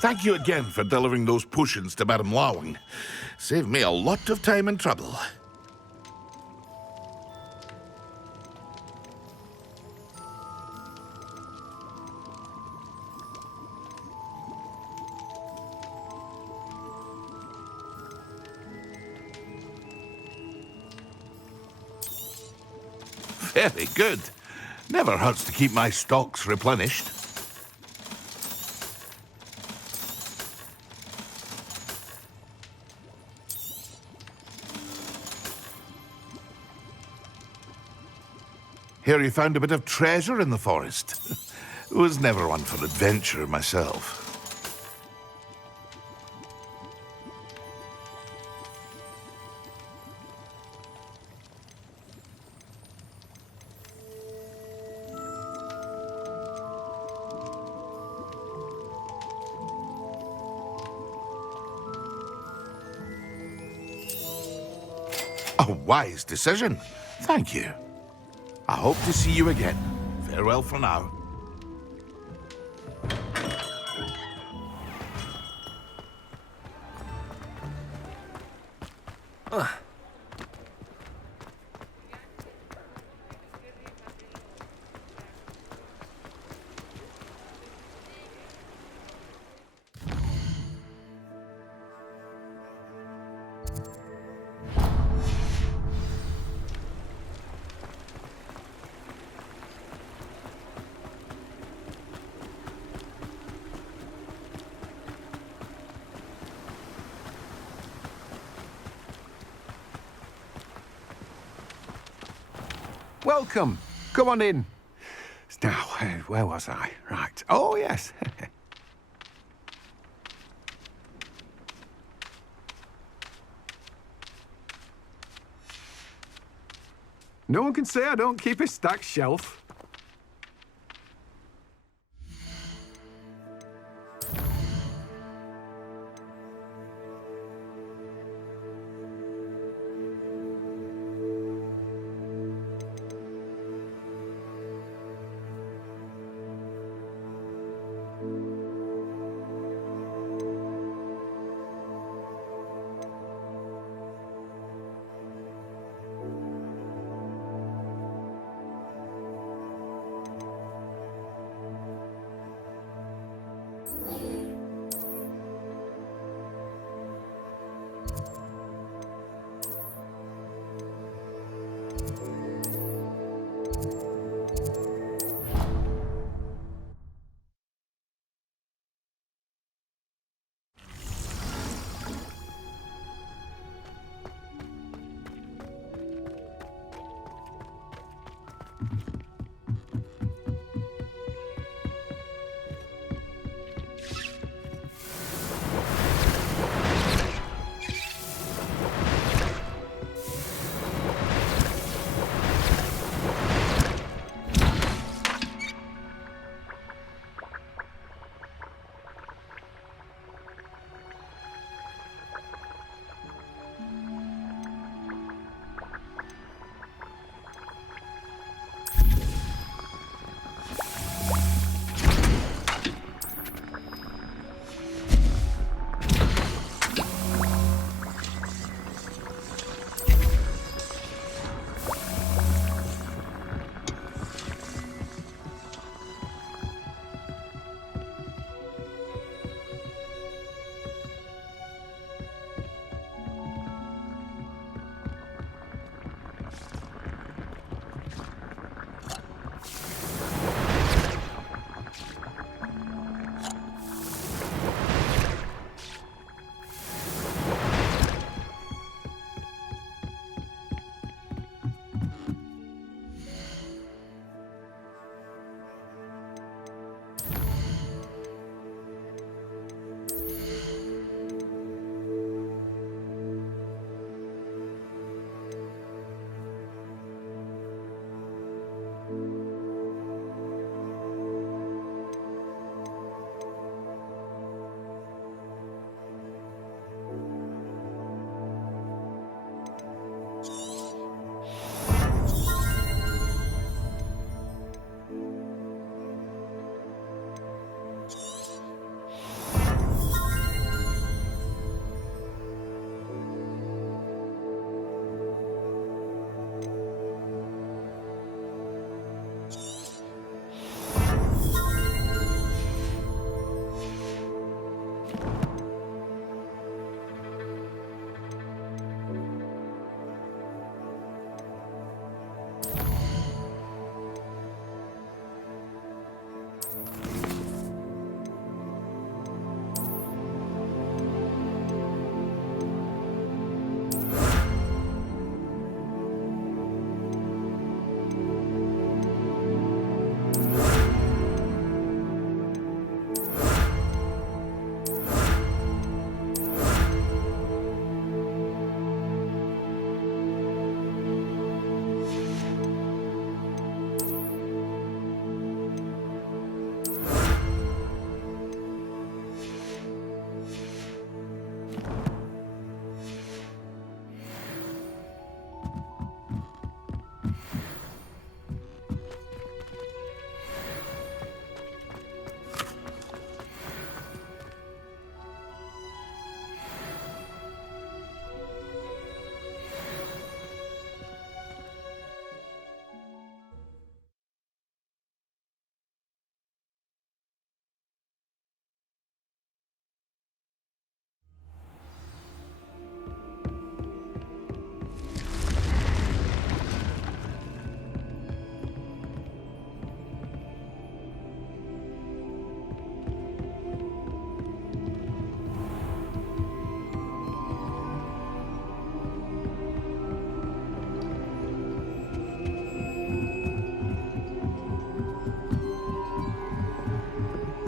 Thank you again for delivering those potions to Madame Lawing. Saved me a lot of time and trouble. Very good. Never hurts to keep my stocks replenished. Hear you found a bit of treasure in the forest. Was never one for adventure myself. A wise decision. Thank you. I hope to see you again. Farewell for now. Welcome. Come on in. Now, where was I? Right. Oh, yes. No one can say I don't keep a stacked shelf.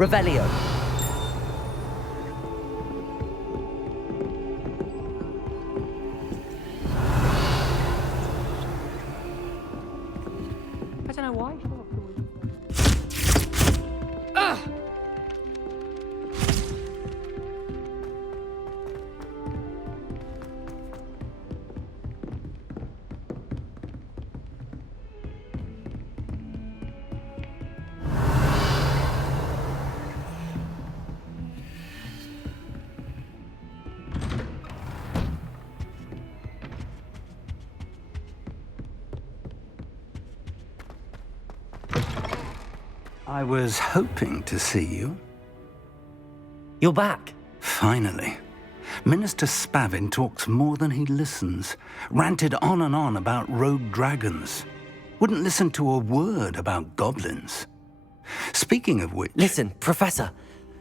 Revelio. I don't know why. I was hoping to see you. You're back. Finally. Minister Spavin talks more than he listens. Ranted on and on about rogue dragons. Wouldn't listen to a word about goblins. Speaking of which... Listen, Professor.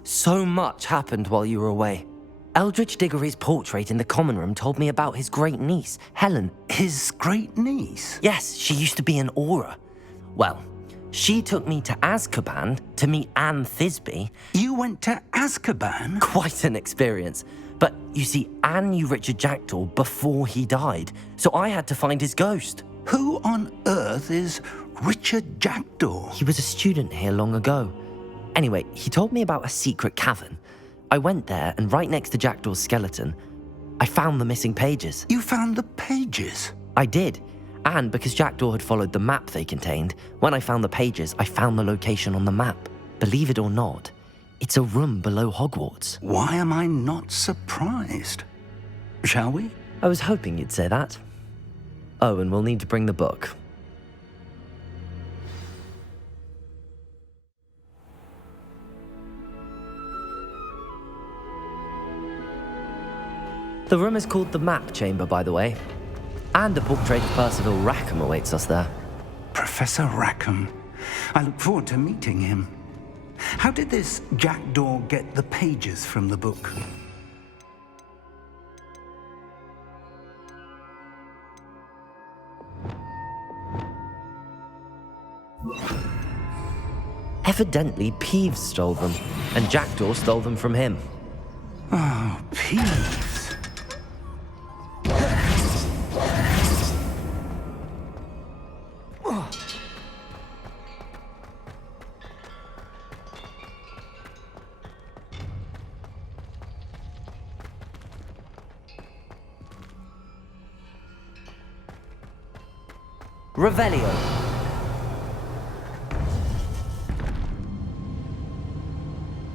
So much happened while you were away. Eldritch Diggory's portrait in the common room told me about his great niece, Helen. His great niece? Yes, she used to be an Auror. Well, she took me to Azkaban to meet Anne Thisbe. You went to Azkaban? Quite an experience. But you see, Anne knew Richard Jackdaw before he died, so I had to find his ghost. Who on earth is Richard Jackdaw? He was a student here long ago. Anyway, he told me about a secret cavern. I went there, and right next to Jackdaw's skeleton, I found the missing pages. You found the pages? I did. And because Jackdaw had followed the map they contained, when I found the pages, I found the location on the map. Believe it or not, it's a room below Hogwarts. Why am I not surprised? Shall we? I was hoping you'd say that. Oh, and we'll need to bring the book. The room is called the Map Chamber, by the way. And a portrait of Percival Rackham awaits us there. Professor Rackham. I look forward to meeting him. How did this Jackdaw get the pages from the book? Evidently, Peeves stole them, and Jackdaw stole them from him. Oh, Peeves. Revelio.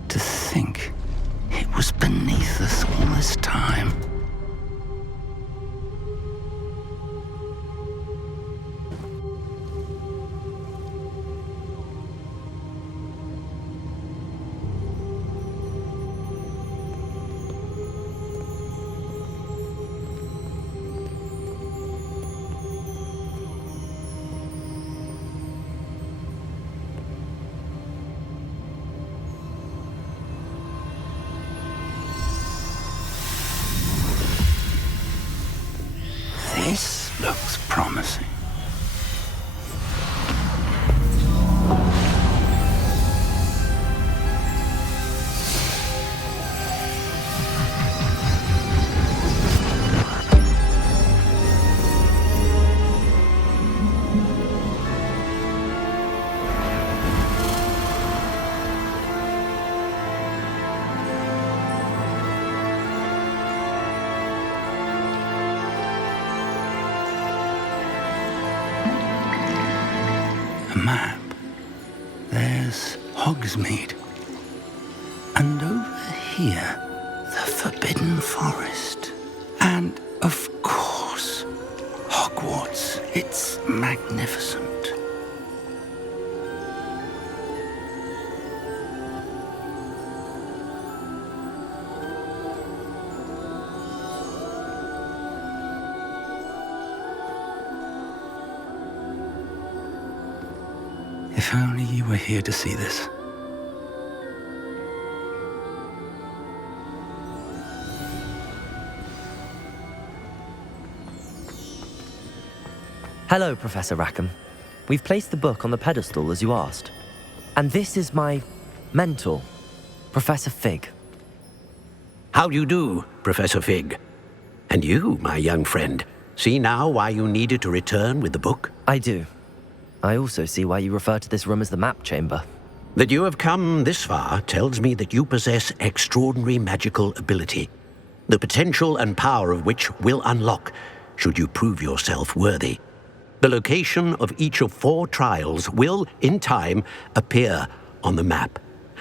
To think it was beneath us all this time. This looks promising. Map. There's Hogsmeade. And over here, the Forbidden Forest. And, of course, Hogwarts. It's magnificent. If only you were here to see this. Hello, Professor Rackham. We've placed the book on the pedestal as you asked. And this is my mentor, Professor Fig. How do you do, Professor Fig? And you, my young friend, see now why you needed to return with the book? I do. I also see why you refer to this room as the map chamber. That you have come this far tells me that you possess extraordinary magical ability, the potential and power of which will unlock should you prove yourself worthy. The location of each of 4 trials will, in time, appear on the map.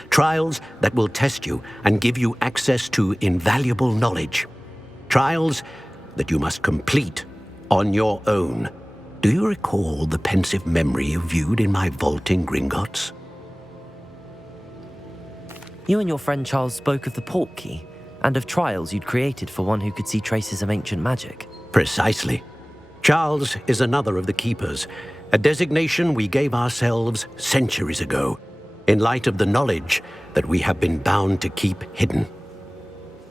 Trials that will test you and give you access to invaluable knowledge. Trials that you must complete on your own. Do you recall the pensive memory you viewed in my vault in Gringotts? You and your friend Charles spoke of the port key and of trials you'd created for one who could see traces of ancient magic. Precisely. Charles is another of the Keepers, a designation we gave ourselves centuries ago, in light of the knowledge that we have been bound to keep hidden.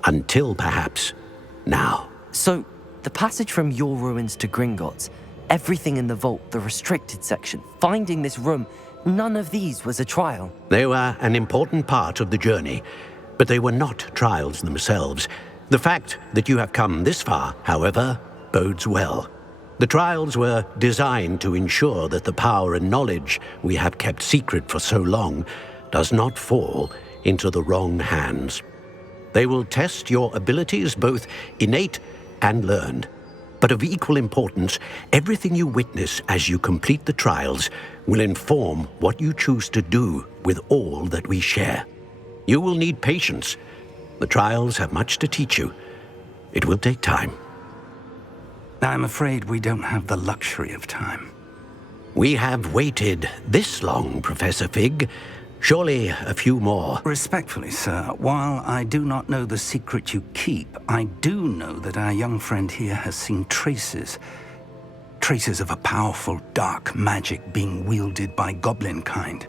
Until, perhaps, now. So, the passage from your ruins to Gringotts, everything in the vault, the restricted section, finding this room, none of these was a trial. They were an important part of the journey, but they were not trials themselves. The fact that you have come this far, however, bodes well. The trials were designed to ensure that the power and knowledge we have kept secret for so long does not fall into the wrong hands. They will test your abilities, both innate and learned. But of equal importance, everything you witness as you complete the trials will inform what you choose to do with all that we share. You will need patience. The trials have much to teach you. It will take time. I'm afraid we don't have the luxury of time. We have waited this long, Professor Fig. Surely a few more. Respectfully, sir, while I do not know the secret you keep, I do know that our young friend here has seen traces of a powerful dark magic being wielded by goblin kind.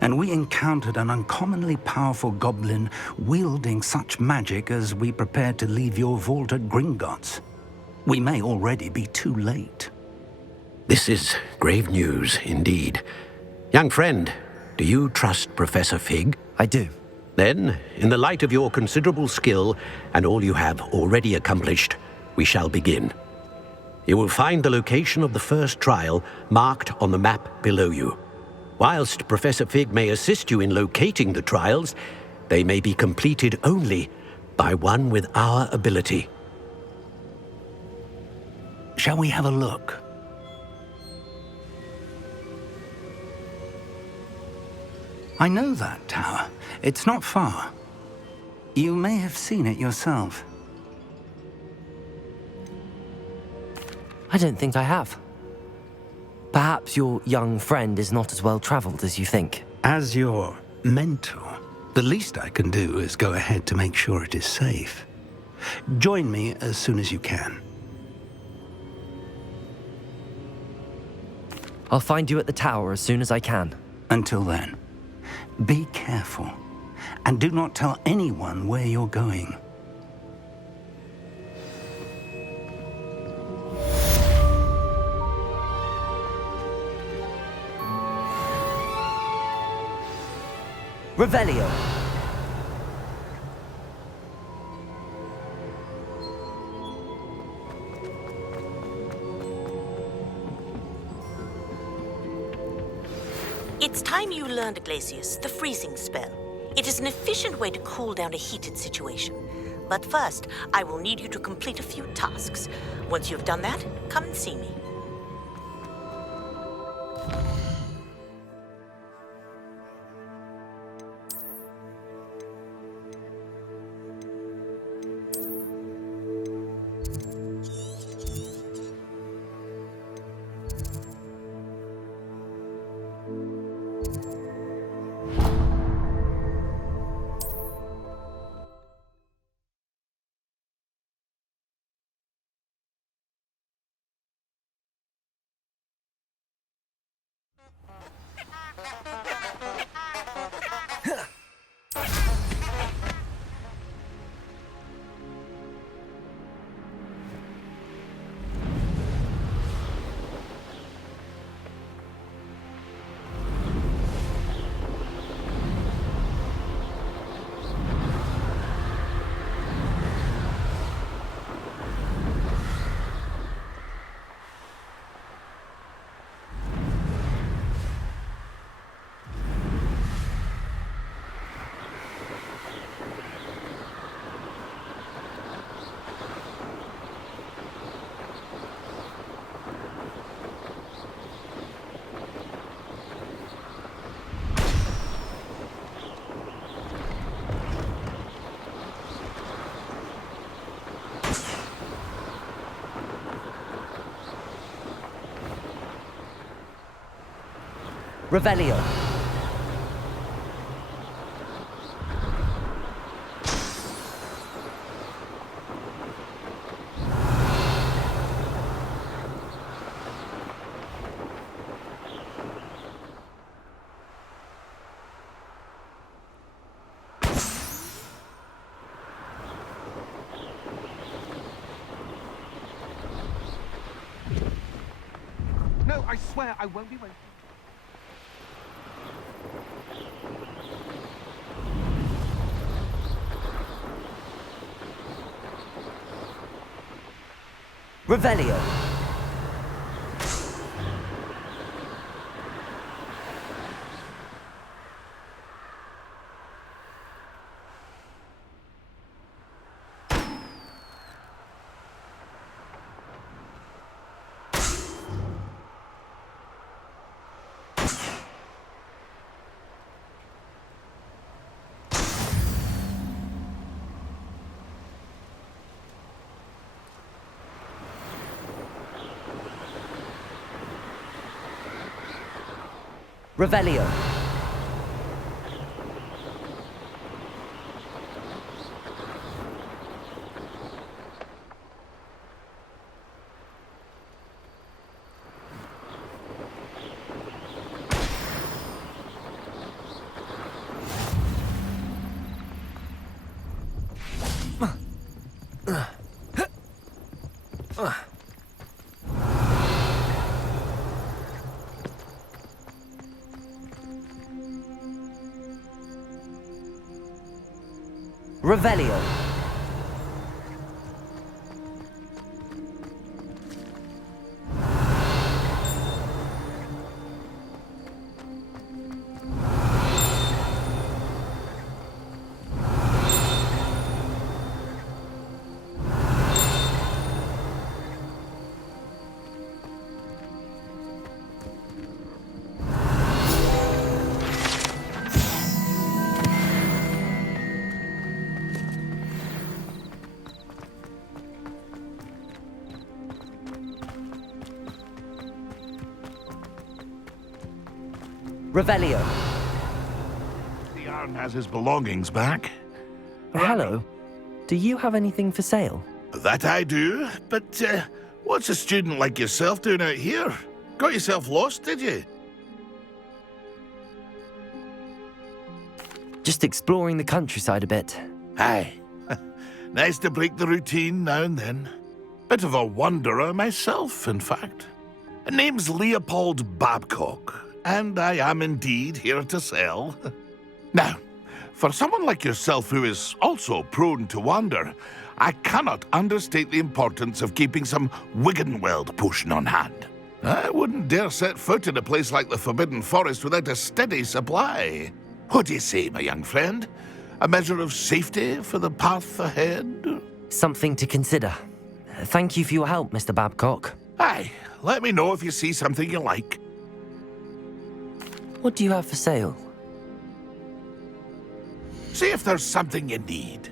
And we encountered an uncommonly powerful goblin wielding such magic as we prepared to leave your vault at Gringotts. We may already be too late. This is grave news indeed. Young friend, do you trust Professor Fig? I do. Then, in the light of your considerable skill and all you have already accomplished, we shall begin. You will find the location of the first trial marked on the map below you. Whilst Professor Fig may assist you in locating the trials, they may be completed only by one with our ability. Shall we have a look? I know that tower. It's not far. You may have seen it yourself. I don't think I have. Perhaps your young friend is not as well traveled as you think. As your mentor, the least I can do is go ahead to make sure it is safe. Join me as soon as you can. I'll find you at the tower as soon as I can. Until then, be careful, and do not tell anyone where you're going. Revelio. It's time you learned, Glacius, the freezing spell. It is an efficient way to cool down a heated situation. But first, I will need you to complete a few tasks. Once you've done that, come and see me. Revelio. No, I swear I won't be waiting. Revelio. Revelio. Revelio. Revelio. The Arn has his belongings back. Hello. Do you have anything for sale? That I do, but what's a student like yourself doing out here? Got yourself lost, did you? Just exploring the countryside a bit. Aye. Nice to break the routine now and then. Bit of a wanderer myself, in fact. Name's Leopold Babcock, and I am indeed here to sell. Now, for someone like yourself who is also prone to wander, I cannot understate the importance of keeping some Wiggenweld potion on hand. I wouldn't dare set foot in a place like the Forbidden Forest without a steady supply. What do you say, my young friend? A measure of safety for the path ahead? Something to consider. Thank you for your help, Mr. Babcock. Aye, let me know if you see something you like. What do you have for sale? See if there's something you need.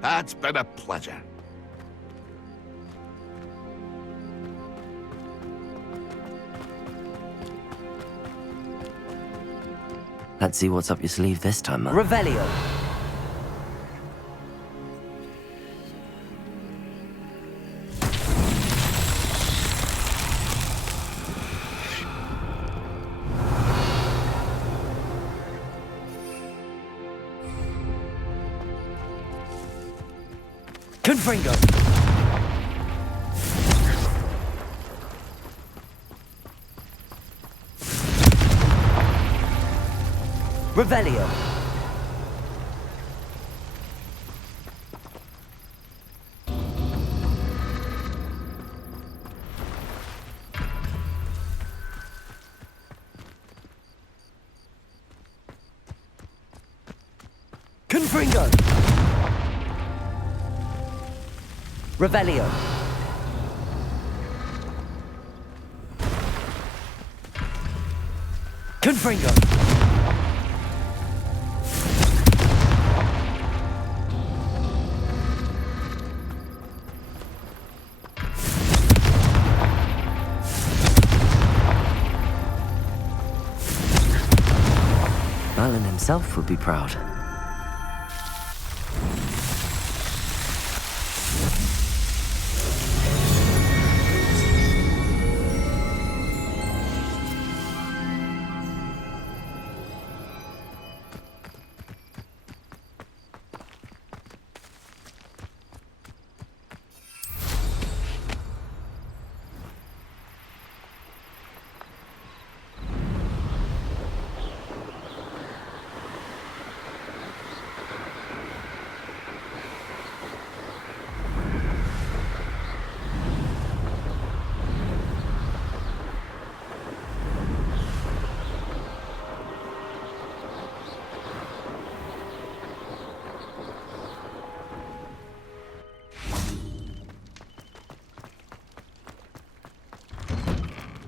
That's been a pleasure. Let's see what's up your sleeve this time, man. Revelio. Confringo. Revelio. Confringo. Revelio. Confringo! Merlin himself would be proud.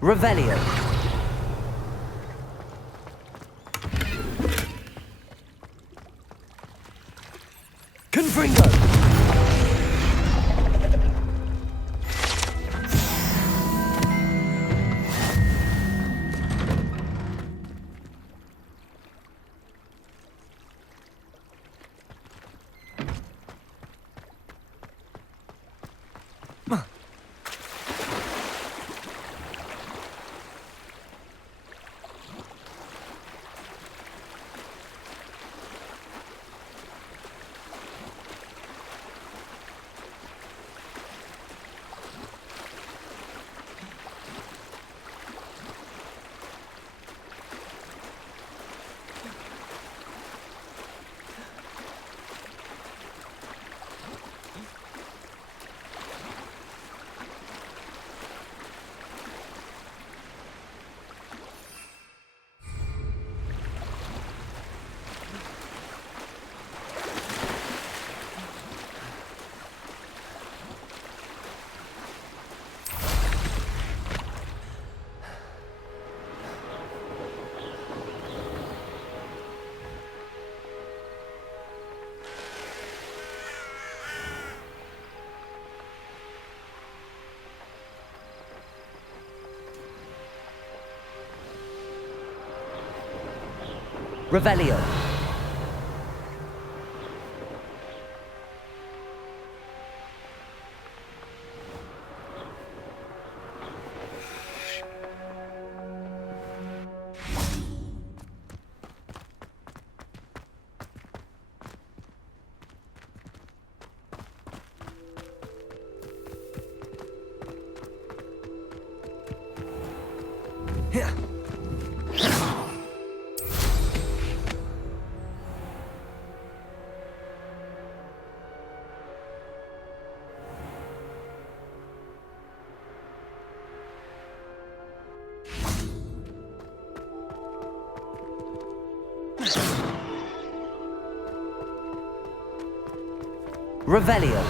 Revelio. Confringo. Revelio. Yeah. Revelio.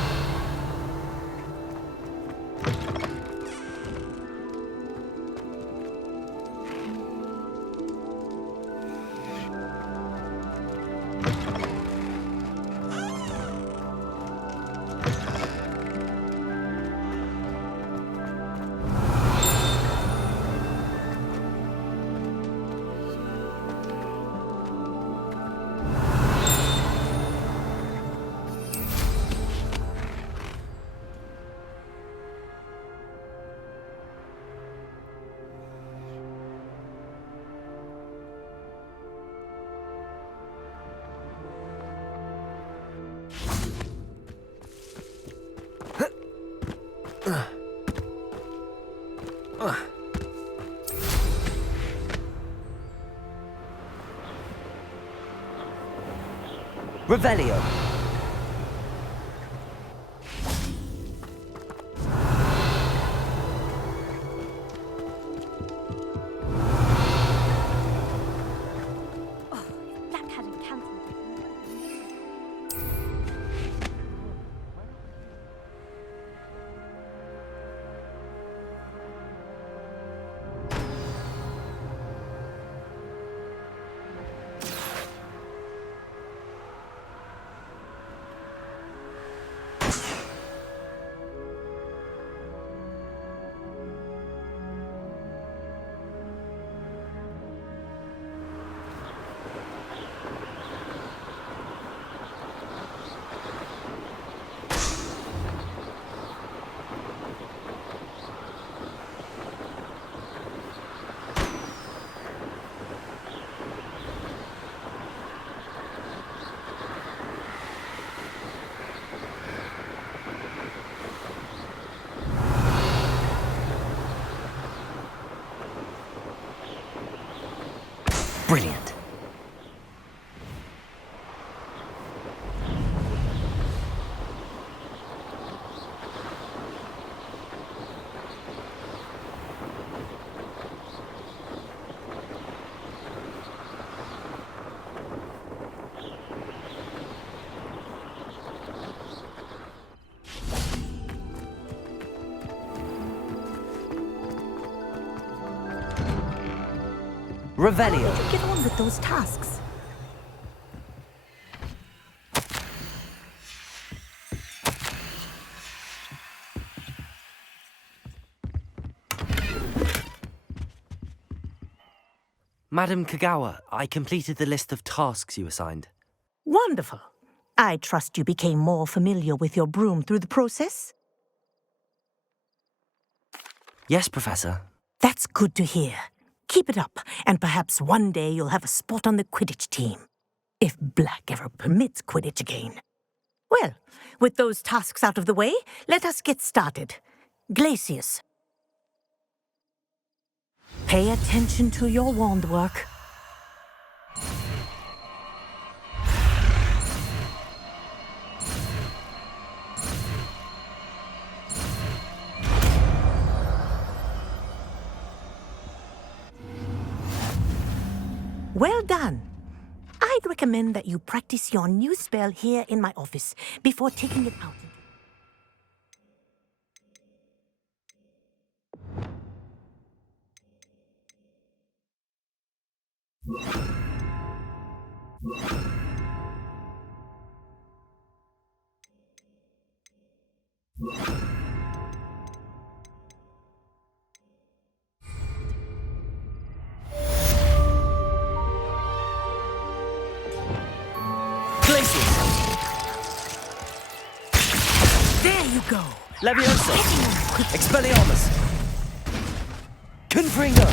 Revelio. Black hadn't cancelled it. Revelio. How did you get on with those tasks? Madam Kagawa, I completed the list of tasks you assigned. Wonderful. I trust you became more familiar with your broom through the process? Yes, Professor. That's good to hear. Keep it up, and perhaps one day you'll have a spot on the Quidditch team. If Black ever permits Quidditch again. Well, with those tasks out of the way, let us get started. Glacius. Pay attention to your wand work. Well done. I'd recommend that you practice your new spell here in my office before taking it out. There you go. Leviosa! Expelliarmus! Confringo!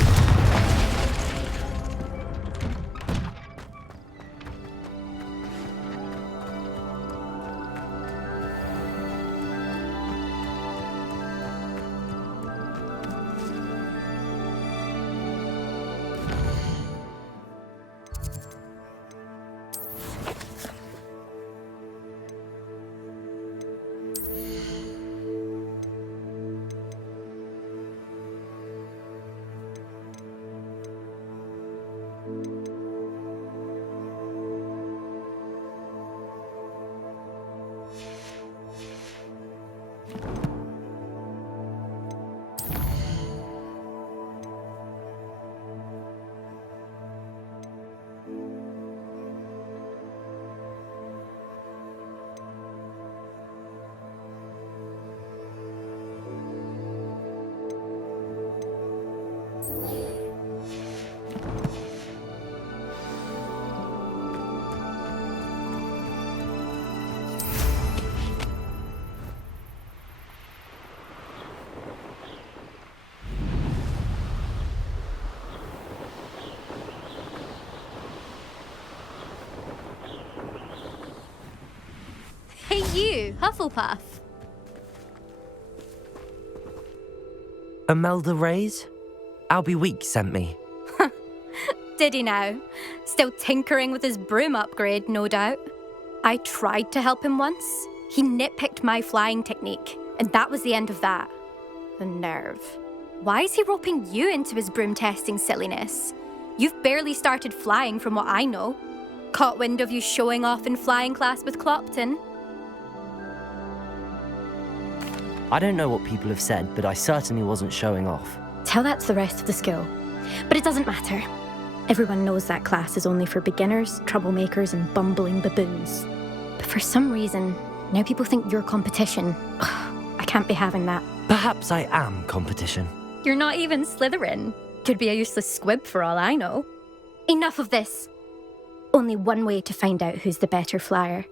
Hey you, Hufflepuff. Imelda Reyes? Albie Week sent me. Did he now? Still tinkering with his broom upgrade, no doubt. I tried to help him once. He nitpicked my flying technique, and that was the end of that. The nerve. Why is he roping you into his broom testing silliness? You've barely started flying from what I know. Caught wind of you showing off in flying class with Clopton. I don't know what people have said, but I certainly wasn't showing off. Tell that to the rest of the school. But it doesn't matter. Everyone knows that class is only for beginners, troublemakers, and bumbling baboons. But for some reason, now people think you're competition. I can't be having that. Perhaps I am competition. You're not even Slytherin. Could be a useless squib for all I know. Enough of this. Only one way to find out who's the better flyer.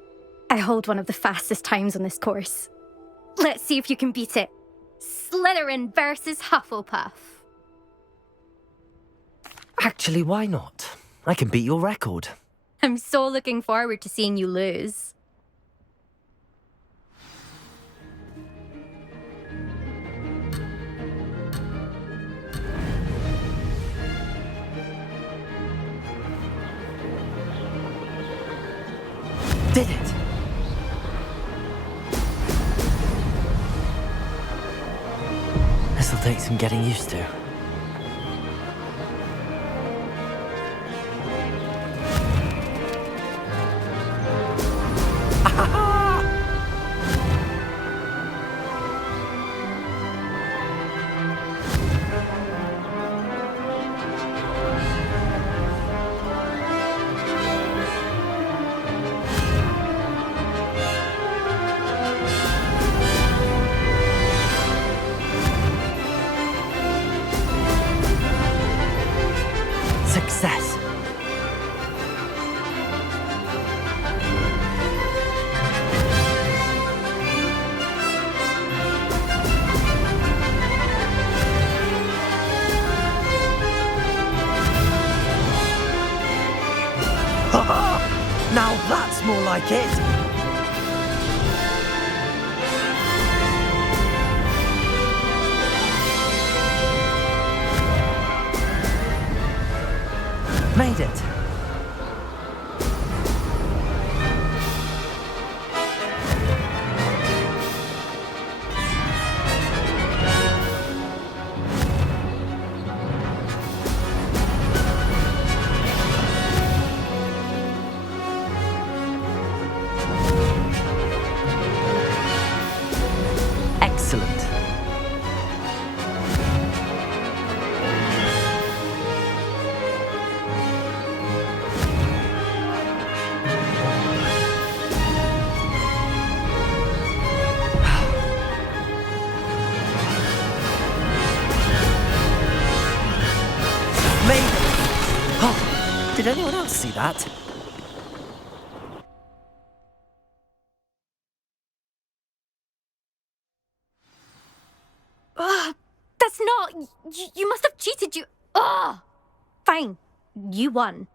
I hold one of the fastest times on this course. Let's see if you can beat it. Slytherin versus Hufflepuff. Actually, why not? I can beat your record. I'm so looking forward to seeing you lose. Did it! This'll take some getting used to. more like it. Made it. Excellent. Made it. Oh, did anyone else see that? That's not... You must have cheated, you... Ugh! Fine. You won.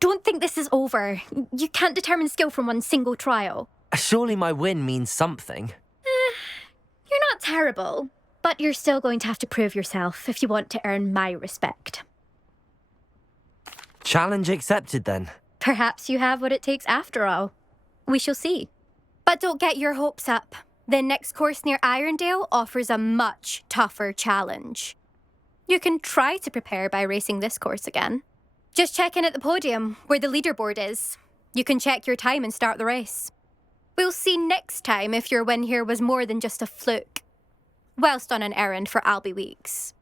Don't think this is over. You can't determine skill from one single trial. Surely my win means something. You're not terrible, but you're still going to have to prove yourself if you want to earn my respect. Challenge accepted then. Perhaps you have what it takes after all. We shall see. But don't get your hopes up. The next course near Irondale offers a much tougher challenge. You can try to prepare by racing this course again. Just check in at the podium, where the leaderboard is. You can check your time and start the race. We'll see next time if your win here was more than just a fluke. Whilst on an errand for Albie Weeks.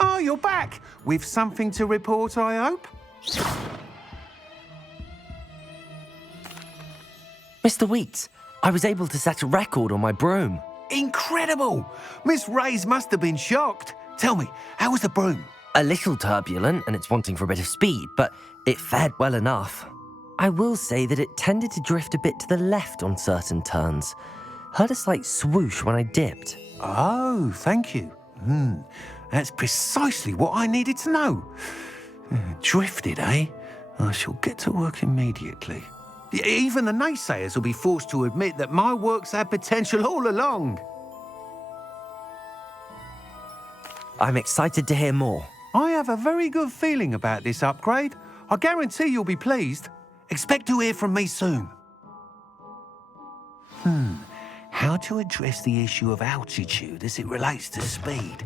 Oh, you're back! With something to report, I hope? Mr. Wheats, I was able to set a record on my broom. Incredible! Miss Reyes must have been shocked. Tell me, how was the broom? A little turbulent and it's wanting for a bit of speed, but it fared well enough. I will say that it tended to drift a bit to the left on certain turns. Heard a slight swoosh when I dipped. Oh, thank you. That's precisely what I needed to know. Drifted, eh? I shall get to work immediately. Even the naysayers will be forced to admit that my work's had potential all along. I'm excited to hear more. I have a very good feeling about this upgrade. I guarantee you'll be pleased. Expect to hear from me soon. How to address the issue of altitude as it relates to speed?